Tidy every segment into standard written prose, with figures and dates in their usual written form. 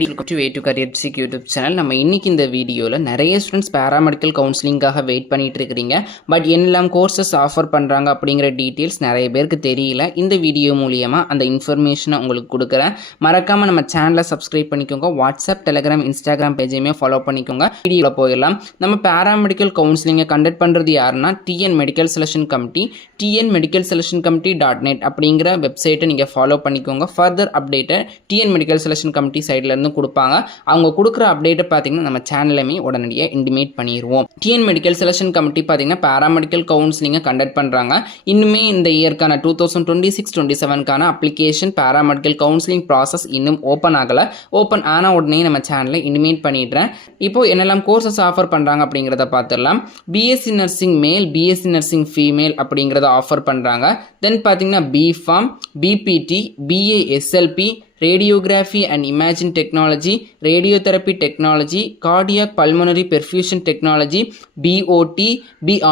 Welcome to way to career chick YouTube channel. நம்ம இன்னைக்கு இந்த வீடியோவில் நிறைய ஸ்டூடெண்ட்ஸ் பேராமெடிக்கல் கவுன்சிலிங்காக வெயிட் பண்ணிட்டு இருக்கிறீங்க. பட் என்னெல்லாம் கோர்சஸ் ஆஃபர் பண்ணுறாங்க அப்படிங்கிற டீட்டெயில்ஸ் நிறைய பேருக்கு தெரியல. இந்த வீடியோ மூலியமாக அந்த இன்ஃபர்மேஷனை உங்களுக்கு கொடுக்குறேன். மறக்காமல் நம்ம சேனலை சப்ஸ்கிரைப் பண்ணிக்கோங்க. வாட்ஸ்அப், டெலிகிராம், இன்ஸ்டாகிராம் பேஜையுமே ஃபாலோ பண்ணிக்கோங்க. வீடியோவில் போயிடலாம். நம்ம பேராமெடிக்கல் கவுன்சிலிங்கை கண்டக்ட் பண்ணுறது யாருன்னா TN medical selection committee, tnmedicalselectioncommittee.net அப்படிங்கிற வெப்சைட்டை நீங்கள் ஃபாலோ பண்ணிக்கோங்க. ஃபர்தர் அப்டேட்டை டிஎன் மெடிக்கல் செலெக்ஷன் கமிட்டி சைட்லேருந்து கொடுப்பாங்க. அவங்க கொடுக்குற அப்டேட்டை பார்த்தீங்கன்னா நம்ம சேனலுமே உடனடியாக இன்டிமேட் பண்ணிடுவோம். டிஎன் மெடிக்கல் செலெக்ஷன் கமிட்டி பார்த்தீங்கன்னா பேராமெடிக்கல் கவுன்சிலிங்கை கண்டக்ட் பண்ணுறாங்க. இன்னுமே இந்த இயர்க்கான 2026-27க்கான அப்ளிகேஷன் பேராமெடிக்கல் கவுன்சிலிங் ப்ராசஸ் இன்னும் ஓப்பன் ஆகலை. ஓப்பன் ஆன உடனே நம்ம சேனலை இன்டிமேட் பண்ணிடுறேன். இப்போ என்னெல்லாம் கோர்சஸ் ஆஃபர் பண்ணுறாங்க அப்படிங்கிறத பார்த்துடலாம். BSc nursing male, BSc nursing female அப்படிங்கிறத ஆஃபர் பண்ணுறாங்க. தென் பார்த்தீங்கன்னா B Pharm, BPT, BASLP, radiography and imaging technology, radiotherapy technology, cardiac pulmonary perfusion technology, BOT,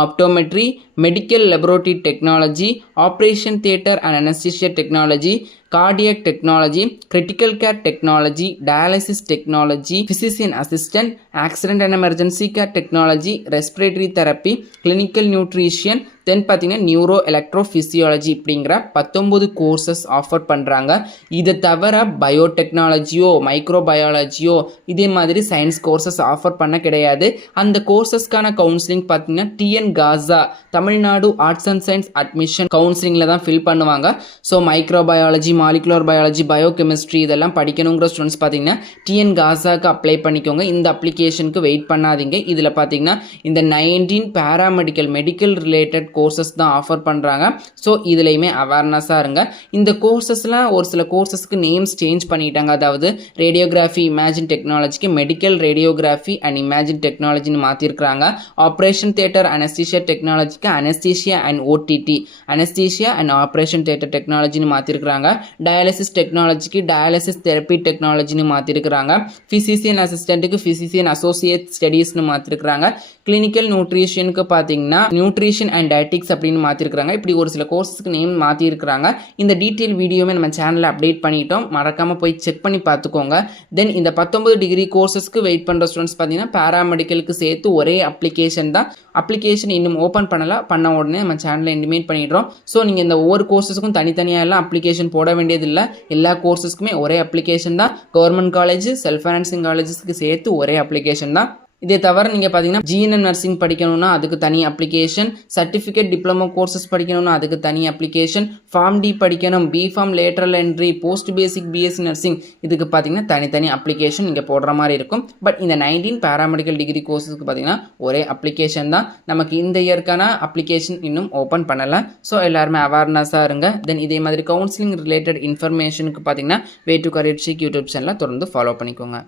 optometry, medical laboratory technology, operation theater and anesthesia technology, cardiac technology, critical care technology, dialysis technology, physician assistant, accident and emergency care technology, respiratory therapy, clinical nutrition, தென் பார்த்தீங்கன்னா neuro electrophysiology அப்படிங்கிற 19 courses offer பண்ணுறாங்க. இதை தவிர பயோடெக்னாலஜியோ, மைக்ரோபயாலஜியோ இதே மாதிரி science courses offer பண்ண கிடையாது. அந்த கோர்சஸ்க்கான கவுன்சிலிங் பார்த்தீங்கன்னா TN Gaza, Tamil Nadu arts and science admission கவுன்சிலிங்கில் தான் ஃபில் பண்ணுவாங்க. So microbiology, molecular biology, biochemistry இதெல்லாம் படிக்கணுங்கிற ஸ்டூடெண்ட்ஸ் பார்த்தீங்கன்னா டிஎன் காசாக்கு அப்ளை பண்ணிக்கோங்க. இந்த அப்ளிகேஷனுக்கு வெயிட் பண்ணாதீங்க. இதில் பார்த்தீங்கன்னா இந்த 19 பேராமெடிக்கல் மெடிக்கல் ரிலேட்டட் கோர்சஸ் தான் ஆஃபர் பண்ணுறாங்க. ஸோ இதுலையுமே அவேர்னஸாக இருங்க. இந்த கோர்சஸ்லாம் ஒரு சில கோர்சஸ்க்கு நேம்ஸ் சேஞ்ச் பண்ணிட்டாங்க. அதாவது ரேடியோகிராஃபி இமேஜின் டெக்னாலஜிக்கு மெடிக்கல் ரேடியோகிராஃபி அண்ட் இமேஜின் டெக்னாலஜின்னு மாற்றிருக்கிறாங்க. ஆப்ரேஷன் தியேட்டர் அனஸ்தீஷியா டெக்னாலஜிக்கு anaesthesia and OTT, anaesthesia and operation theatre டெக்னாலஜின்னு மாற்றிருக்கிறாங்க. டயாலிசிஸ் டெக்னாலஜிக்கு டயாலிசிஸ் தெரப்பி டெக்னாலஜின்னு மாற்றிருக்கிறாங்க. ஃபிசிசியன் அசிஸ்டண்ட்டுக்கு ஃபிசிசியன் அசோசியேட் ஸ்டடீஸ்னு மாற்றிருக்கிறாங்க. கிளினிக்கல் நியூட்ரிஷனுக்கு பார்த்தீங்கன்னா நியூட்ரிஷன் அண்ட் டயட்டிக்ஸ் அப்படின்னு மாற்றிருக்கிறாங்க. இப்படி ஒரு சில கோர்ஸுக்கு நேம் மாற்றிருக்கிறாங்க. இந்த டீட்டெயில் வீடியோவே நம்ம சேனலில் அப்டேட் பண்ணிட்டோம். மறக்காமல் போய் செக் பண்ணி பார்த்துக்கோங்க. தென் இந்த 19 டிகிரி கோர்சஸ்க்கு வெயிட் பண்ணுற ஸ்டூடெண்ட்ஸ் பார்த்தீங்கன்னா பேராமெடிக்கலுக்கு சேர்த்து ஒரே அப்ளிகேஷன் தான். அப்ளிகேஷன் இன்னும் ஓப்பன் பண்ண உடனே நம்ம சேனலில் இன்டிமேட் பண்ணிடுறோம். ஸோ நீங்கள் இந்த ஒவ்வொரு கோர்சஸ்க்கும் தனித்தனியாக எல்லாம் அப்ளிகேஷன் போட வேண்டியதில்லை. எல்லா கோர்சஸ்க்குமே ஒரே அப்ளிகேஷன் தான். கவர்மெண்ட் காலேஜ், செல்ஃப் ஃபைனான்சிங் காலேஜஸ்க்கு சேர்த்து ஒரே அப்ளிகேஷன் தான். இதே தவிர நீங்கள் பார்த்தீங்கன்னா ஜிஎன்எம் நர்சிங் படிக்கணும்னா அதுக்கு தனி அப்ளிகேஷன், சர்டிஃபிகேட் டிப்ளமோ கோர்சஸ் படிக்கணும்னா அதுக்கு தனி அப்ளிகேஷன், ஃபார்ம் டி படிக்கணும், B Pharm lateral entry, post basic BSc nursing இதுக்கு பார்த்தீங்கன்னா தனித்தனி அப்ளிகேஷன் நீங்கள் போடுற மாதிரி இருக்கும். பட் இந்த 19 பேராமெடிக்கல் டிகிரி கோர்ஸஸ்க்கு பார்த்தீங்கன்னா ஒரே அப்ளிகேஷன் தான். நமக்கு இந்த இயர்க்கான அப்ளிகேஷன் இன்னும் ஓப்பன் பண்ணலை. ஸோ எல்லாருமே அவேர்னஸாக இருங்க. தென் இதே மாதிரி கவுன்சிலிங் ரிலேட்டட் இன்ஃபர்மேஷனுக்கு பார்த்தீங்கன்னா way to career chick YouTube சேனலை தொடர்ந்து ஃபாலோ பண்ணிக்கோங்க.